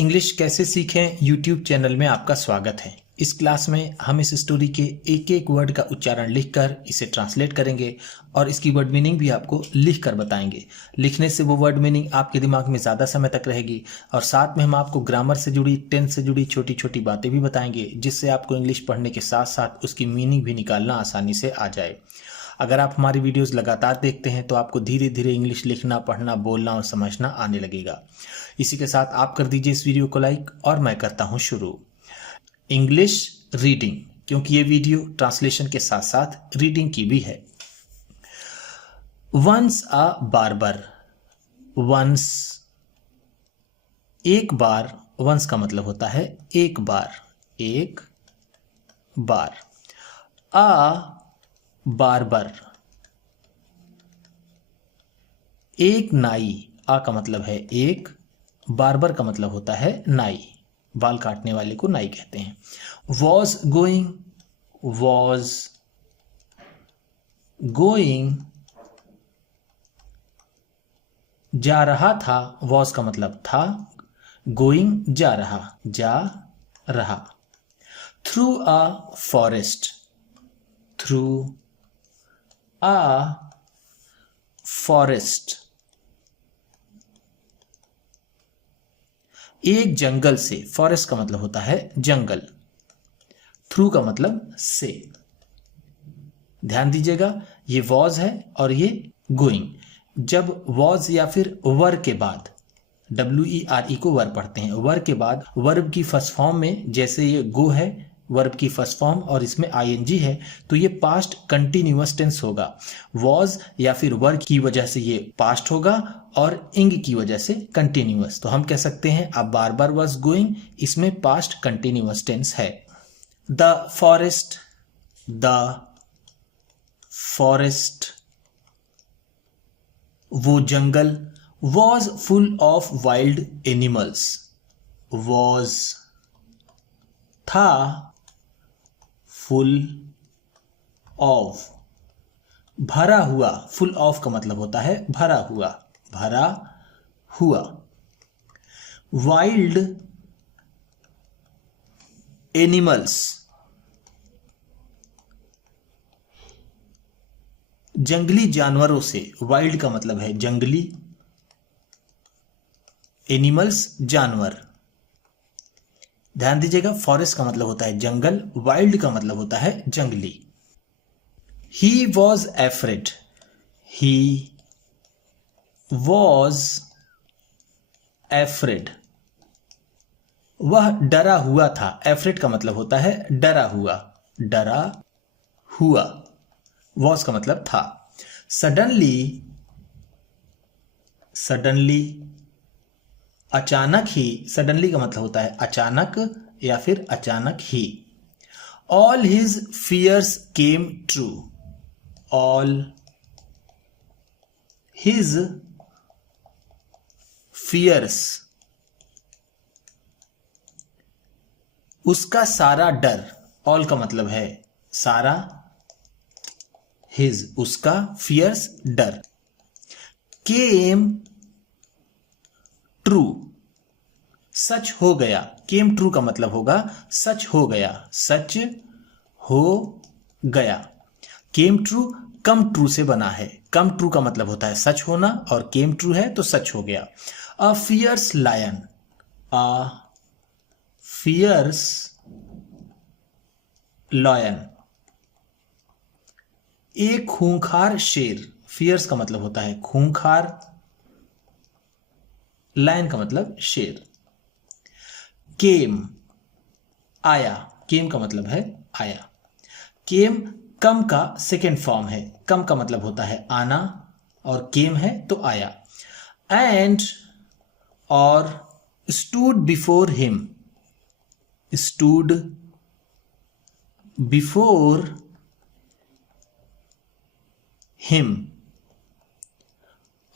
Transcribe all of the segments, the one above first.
English कैसे सीखें YouTube channel में आपका स्वागत है। इस क्लास में हम इस स्टोरी के एक एक वर्ड का उच्चारण लिखकर इसे ट्रांसलेट करेंगे और इसकी वर्ड मीनिंग भी आपको लिख कर बताएंगे। लिखने से वो वर्ड मीनिंग आपके दिमाग में ज़्यादा समय तक रहेगी और साथ में हम आपको ग्रामर से जुड़ी, टेंस से जुड़ी छोटी छोटी बातें भी बताएंगे, जिससे आपको इंग्लिश पढ़ने के साथ साथ उसकी मीनिंग भी निकालना आसानी से आ जाए। अगर आप हमारी वीडियोस लगातार देखते हैं तो आपको धीरे धीरे इंग्लिश लिखना, पढ़ना, बोलना और समझना आने लगेगा। इसी के साथ आप कर दीजिए इस वीडियो को लाइक और मैं करता हूं शुरू। इंग्लिश रीडिंग, क्योंकि ये वीडियो ट्रांसलेशन के साथ साथ रीडिंग की भी है। वंस अ बार्बर, वंस एक बार, वंस का मतलब होता है एक बार, एक बार। अ बार्बर एक नाई, आ का मतलब है एक, बार्बर का मतलब होता है नाई, बाल काटने वाले को नाई कहते हैं। वॉज गोइंग, वॉज गोइंग जा रहा था, वॉज का मतलब था, गोइंग जा रहा, जा रहा। Through a forest, through a forest एक जंगल से, फॉरेस्ट का मतलब होता है जंगल, थ्रू का मतलब से। ध्यान दीजिएगा, ये वॉज है और ये गोइंग। जब वॉज या फिर वर के बाद, WERE को वर पढ़ते हैं, वर के बाद वर्ब की फर्स्ट फॉर्म में, जैसे ये गो है वर्ब की फर्स्ट फॉर्म और इसमें ING है, तो ये पास्ट कंटिन्यूअस टेंस होगा। वॉज या फिर वर की वजह से ये पास्ट होगा और इंग की वजह से कंटिन्यूअस। तो हम कह सकते हैं अब बार्बर वॉज गोइंग, इसमें पास्ट कंटिन्यूअस टेंस है। द फॉरेस्ट, द फॉरेस्ट वो जंगल, was full of wild animals, was था, फुल ऑफ भरा हुआ, फुल ऑफ का मतलब होता है भरा हुआ, भरा हुआ। वाइल्ड एनिमल्स जंगली जानवरों से, वाइल्ड का मतलब है जंगली, एनिमल्स जानवर। ध्यान दीजिएगा, फॉरेस्ट का मतलब होता है जंगल, वाइल्ड का मतलब होता है जंगली। He was afraid, he was afraid वह डरा हुआ था, एफ्रेड का मतलब होता है डरा हुआ, डरा हुआ, वॉज का मतलब था। सडनली, सडनली अचानक ही, सडनली का मतलब होता है अचानक या फिर अचानक ही। All his fears came true, all his fears उसका सारा डर, ऑल का मतलब है सारा, हिज उसका, फियर्स डर। केम ट्रू सच हो गया, केम ट्रू का मतलब होगा सच हो गया, सच हो गया। केम ट्रू कम ट्रू से बना है, कम ट्रू का मतलब होता है सच होना और केम ट्रू है तो सच हो गया। A fierce lion, a fierce lion एक खूंखार शेर, फियर्स का मतलब होता है खूंखार, लायन का मतलब शेर। केम आया, केम का मतलब है आया। केम कम का सेकेंड फॉर्म है, कम का मतलब होता है आना और केम है तो आया। एंड और stood before him, stood before him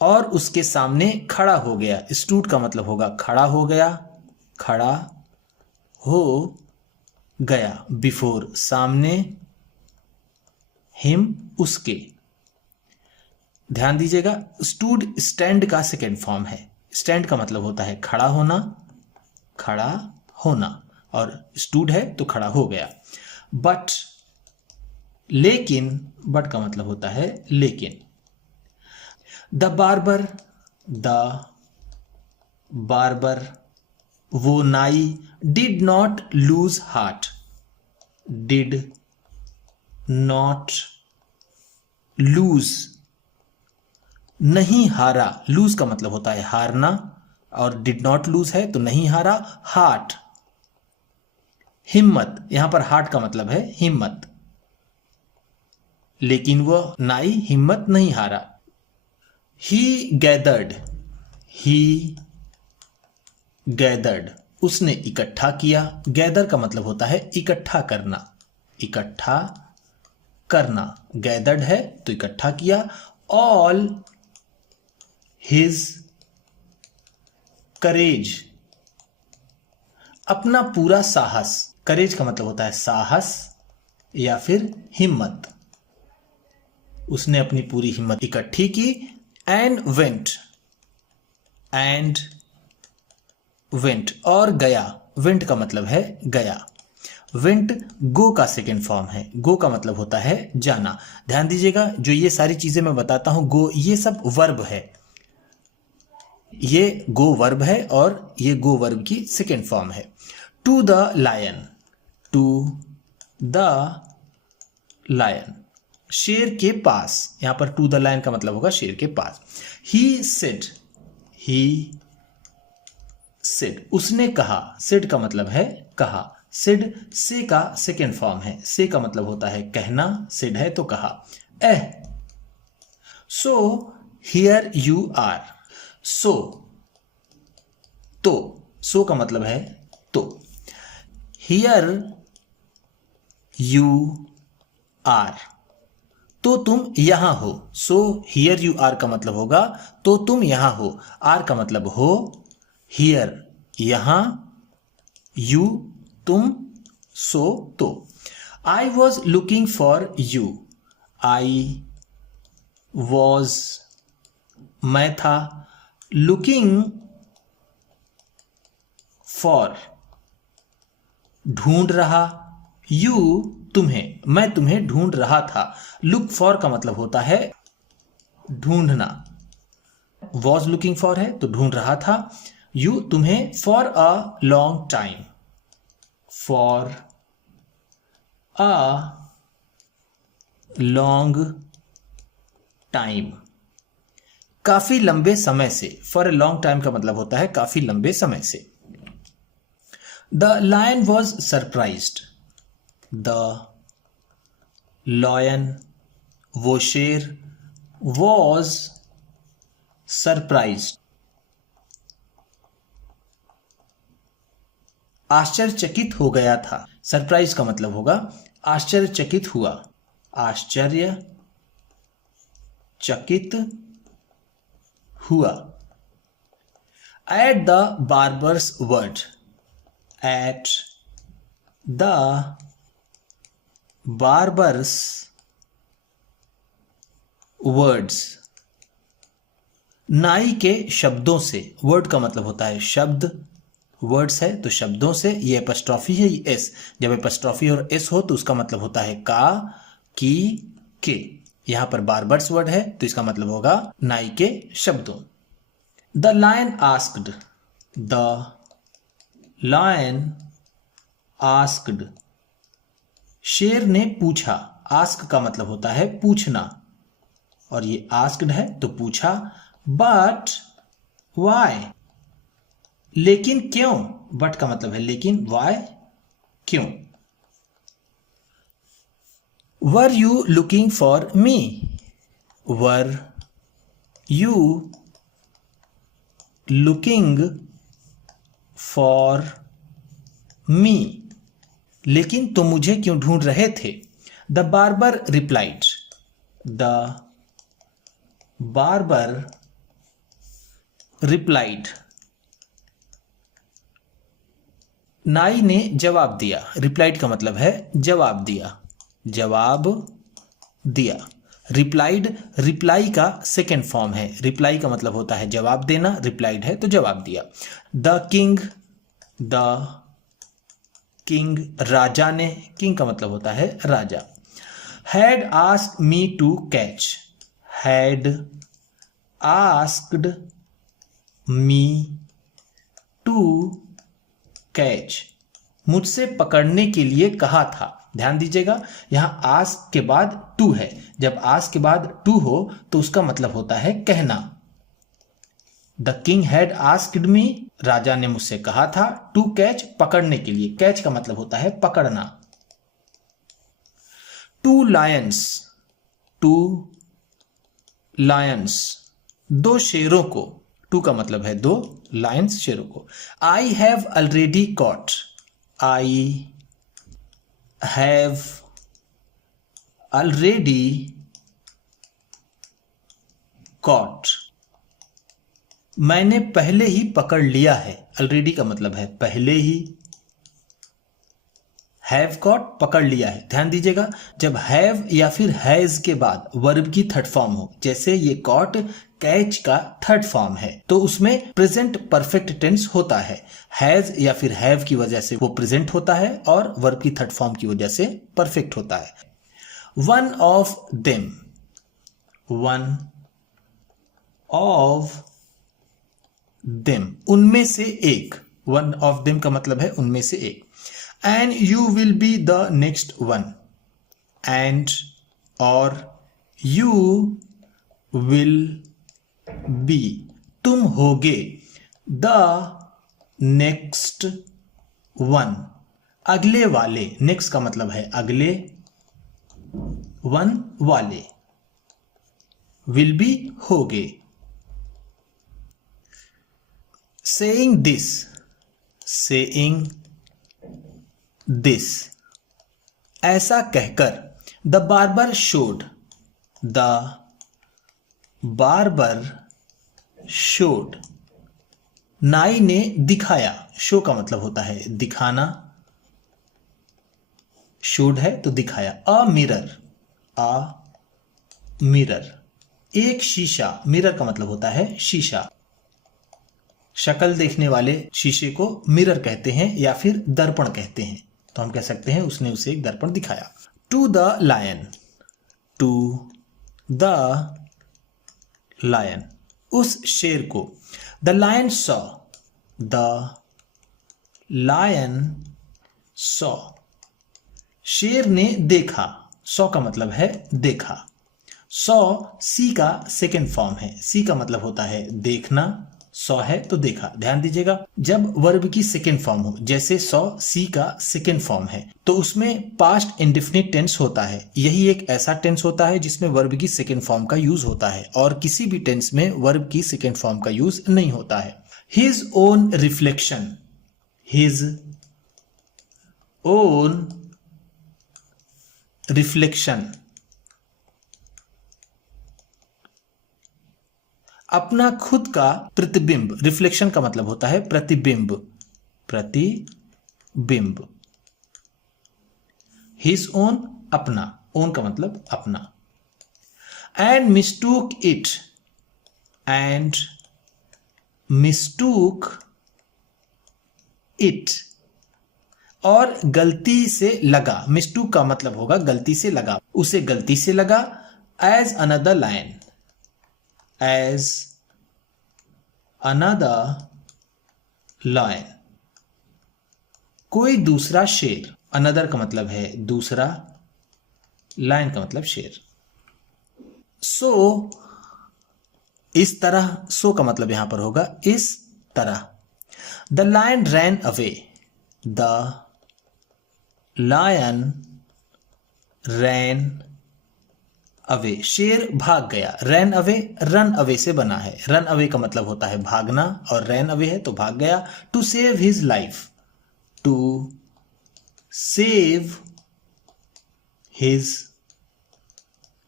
और उसके सामने खड़ा हो गया, स्टूड का मतलब होगा खड़ा हो गया, खड़ा हो गया, बिफोर सामने, हिम उसके। ध्यान दीजिएगा, स्टूड स्टैंड का सेकेंड फॉर्म है, स्टैंड का मतलब होता है खड़ा होना खड़ा होना, और स्टूड है तो खड़ा हो गया। बट, लेकिन, बट का मतलब होता है लेकिन। द बार्बर, वो नाई, did not lose heart, did not lose, नहीं हारा, लूज का मतलब होता है हारना, और डिड नॉट लूज है तो नहीं हारा। हार्ट, हिम्मत, यहां पर हार्ट का मतलब है हिम्मत, लेकिन वह नाई हिम्मत नहीं हारा। ही गैदर्ड, उसने इकट्ठा किया। गैदर का मतलब होता है इकट्ठा करना, इकट्ठा करना। गैदर्ड है तो इकट्ठा किया। ऑल हिज करेज, अपना पूरा साहस। करेज का मतलब होता है साहस या फिर हिम्मत। उसने अपनी पूरी हिम्मत इकट्ठी की। एंड वेंट, और गया। वेंट का मतलब है गया। वेंट गो का सेकेंड फॉर्म है। गो का मतलब होता है जाना। ध्यान दीजिएगा, जो ये सारी चीजें मैं बताता हूं, गो, ये सब वर्ब है। ये गो वर्ब है और ये गो वर्ब की सेकेंड फॉर्म है। टू द लायन, शेर के पास। यहां पर टू द लायन का मतलब होगा शेर के पास। ही सेड, उसने कहा। सेड का मतलब है कहा। सेड से का सेकेंड फॉर्म है। से का मतलब होता है कहना, सेड है तो कहा। सो हियर यू आर, सो का मतलब है तो। हियर यू आर, तो तुम यहां हो। सो हियर यू आर का मतलब होगा तो तुम यहां हो। आर का मतलब हो। हियर यहां, यू तुम, सो तो। I was looking for you, I was मैं था। लुकिंग फॉर ढूंढ रहा। यू तुम्हें, मैं तुम्हें ढूंढ रहा था। लुक फॉर का मतलब होता है ढूंढना। वॉज लुकिंग फॉर है तो ढूंढ रहा था। यू तुम्हें for a long time, for a long time, काफी लंबे समय से। फॉर ए लॉन्ग टाइम का मतलब होता है काफी लंबे समय से। The lion was surprised, the lion वो शेर, वॉज सरप्राइज्ड आश्चर्यचकित हो गया था। सरप्राइज का मतलब होगा आश्चर्यचकित हुआ, आश्चर्यचकित हुआ। At the barbers word, at the barbers words, नाई के शब्दों से। वर्ड का मतलब होता है शब्द, वर्ड्स है तो शब्दों से। ये एपस्ट्रॉफी है, ये एस। जब एपस्ट्रॉफी और एस हो तो उसका मतलब होता है का, की, के। यहां पर बार्बर्स वर्ड है तो इसका मतलब होगा नाई के शब्दों। The lion asked, the lion asked, शेर ने पूछा। आस्क का मतलब होता है पूछना, और ये आस्क्ड है तो पूछा। बट वाई, लेकिन क्यों। बट का मतलब है लेकिन, वाई क्यों। Were you looking for me, were you looking for me, लेकिन तुम मुझे क्यों ढूंढ रहे थे। The barber replied, the barber replied, नाई ने जवाब दिया। रिप्लाइड का मतलब है जवाब दिया, जवाब दिया। रिप्लाइड रिप्लाई का सेकेंड फॉर्म है। रिप्लाई का मतलब होता है जवाब देना, रिप्लाइड है तो जवाब दिया। द किंग द किंग, राजा ने, किंग का मतलब होता है राजा, had asked me to catch, had asked me to catch, मुझसे पकड़ने के लिए कहा था। ध्यान दीजिएगा, यहां आस्क के बाद टू है, जब आस्क के बाद टू हो तो उसका मतलब होता है कहना। The king had asked me, राजा ने मुझसे कहा था, टू कैच, पकड़ने के लिए, कैच का मतलब होता है पकड़ना। टू लायंस, टू लायंस, दो शेरों को, टू का मतलब है दो, लायंस शेरों को। I have already caught, I have already caught, मैंने पहले ही पकड़ लिया है। ऑलरेडी का मतलब है पहले ही, हैव कॉट पकड़ लिया है। ध्यान दीजिएगा, जब हैव या फिर हैज के बाद वर्ब की थर्ड फॉर्म हो, जैसे ये कॉट कैच का थर्ड फॉर्म है, तो उसमें प्रेजेंट परफेक्ट टेंस होता है। हैज या फिर हैव की वजह से वो प्रेजेंट होता है और वर्ब की थर्ड फॉर्म की वजह से परफेक्ट होता है। One of them, one of them, उनमें से एक, वन ऑफ देम का मतलब है उनमें से एक। And you will be the next one, and और यू विल बी, तुम होगे, द नेक्स्ट वन, अगले वाले, नेक्स्ट का मतलब है अगले, वन वाले, विल बी होगे। सेइंग दिस, सेइंग दिस, ऐसा कहकर, the barber showed, the barber showed, नाई ने दिखाया, शो का मतलब होता है दिखाना, शोड है तो दिखाया। अ मिरर, अ मिरर, एक शीशा, मिरर का मतलब होता है शीशा, शक्ल देखने वाले शीशे को मिरर कहते हैं या फिर दर्पण कहते हैं, तो हम कह सकते हैं उसने उसे एक दर्पण दिखाया। To the lion, to the lion, उस शेर को। The lion saw, the lion saw, शेर ने देखा, सॉ का मतलब है देखा। सॉ सी का सेकेंड फॉर्म है, सी का मतलब होता है देखना, सॉ है तो देखा। ध्यान दीजिएगा, जब वर्ब की सेकेंड फॉर्म हो, जैसे सॉ सी का सेकेंड फॉर्म है, तो उसमें पास्ट इंडेफिनिट टेंस होता है। यही एक ऐसा टेंस होता है जिसमें वर्ब की सेकेंड फॉर्म का यूज होता है, और किसी भी टेंस में वर्ब की सेकेंड फॉर्म का यूज नहीं होता है। His own reflection, his own reflection, अपना खुद का प्रतिबिंब, रिफ्लेक्शन का मतलब होता है प्रतिबिंब, प्रतिबिंब। हिज ओन, अपना, ओन का मतलब अपना। एंड मिस्टूक इट, एंड मिस्टूक इट, और गलती से लगा, मिस्टूक का मतलब होगा गलती से लगा, उसे गलती से लगा। As another lion, as another lion, कोई दूसरा शेर, अनदर का मतलब है दूसरा, लायन का मतलब शेर। सो, इस तरह, सो का मतलब यहां पर होगा इस तरह। The lion ran away, the lion ran away, शेर भाग गया। रैन अवे, रन अवे से बना है, रन अवे का मतलब होता है भागना, और रैन अवे है तो भाग गया। To save his life, to save his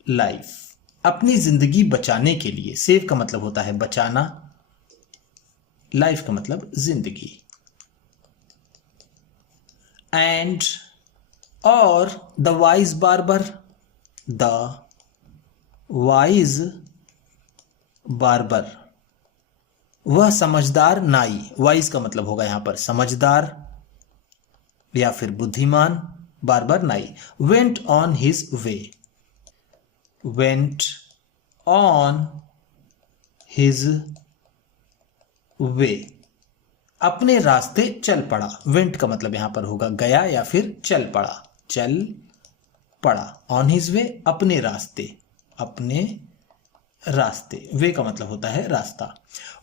life, अपनी जिंदगी बचाने के लिए। सेव का मतलब होता है बचाना, लाइफ का मतलब जिंदगी। एंड, और the wise barber, the wise barber, वह समझदार नाई, वाइज का मतलब होगा यहां पर समझदार या फिर बुद्धिमान, बार बार नाई। Went on his way, went on his way, अपने रास्ते चल पड़ा। वेंट का मतलब यहां पर होगा गया या फिर चल पड़ा, चल पड़ा। ऑन हिज वे, अपने रास्ते, अपने रास्ते, वे का मतलब होता है रास्ता।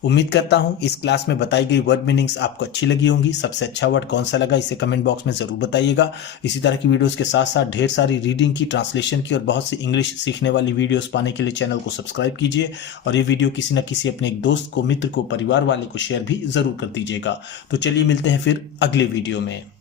उम्मीद करता हूं इस क्लास में बताई गई वर्ड मीनिंग्स आपको अच्छी लगी होंगी। सबसे अच्छा वर्ड कौन सा लगा इसे कमेंट बॉक्स में जरूर बताइएगा। इसी तरह की वीडियोस के साथ साथ ढेर सारी रीडिंग की, ट्रांसलेशन की और बहुत सी इंग्लिश सीखने वाली वीडियोस पाने के लिए चैनल को सब्सक्राइब कीजिए और ये वीडियो किसी न किसी अपने एक दोस्त को, मित्र को, परिवार वाले को शेयर भी जरूर कर दीजिएगा। तो चलिए मिलते हैं फिर अगले वीडियो में।